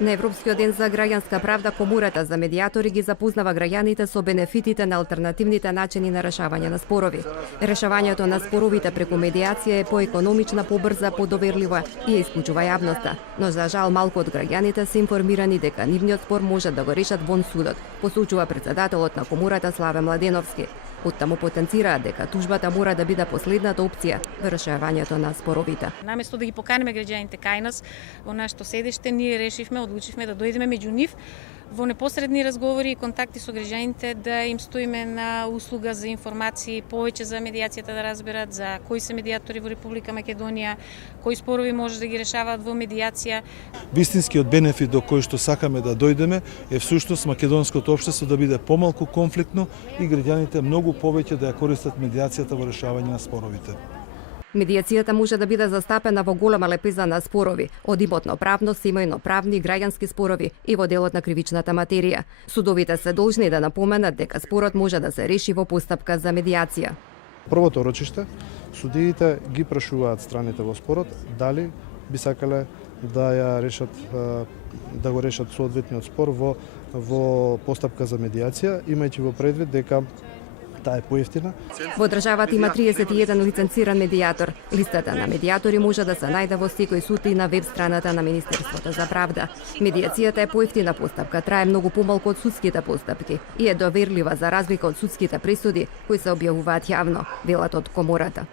На Европскиот ден за граѓанска правда, Комората за медијатори ги запознава граѓаните со бенефитите на алтернативните начини на решавање на спорови. Решавањето на споровите преку медијација е поекономична, побрза, подоверлива и ја исклучува јавноста. Но за жал малку од граѓаните се информирани дека нивниот спор може да го решат вон судот, посочува председателот на Комората Славе Младеновски. Оттаму потенцираат дека тужбата мора да биде последната опција во решавањето на споровите. Наместо да ги поканеме граѓаните кај нас во нашето седиште, ние одлучивме да дојдеме меѓу нив во непосредни разговори и контакти со граѓаните, да им стоиме на услуга за информации, повеќе за медијацијата да разберат, за кои се медијатори во Република Македонија, кои спорови може да ги решаваат во медијација. Вистинскиот бенефит до кој што сакаме да дојдеме е всушност македонското општество да биде помалку конфликтно и граѓаните многу повеќе да ја користат медијацијата во решавање на споровите. Медијацијата може да биде застапена во голема лепеза на спорови, од имотно-правно, семејно-правни, граѓански спорови и во делот на кривичната материја. Судовите се должни да напоменат дека спорот може да се реши во постапка за медијација. Првото рочиште, судиите ги прашуваат страните во спорот дали би сакале да го решат соодветниот спор во постапка за медијација, имајќи во предвид дека таа е поевтина. Во државата има 31 лиценциран медијатор. Листата на медијатори може да се најде во секој суд и на веб страната на Министерството за правда. Медијацијата е поевтина постапка, трае многу помалку од судските постапки и е доверлива за разлика од судските пресуди кои се објавуваат јавно, велат од Комората.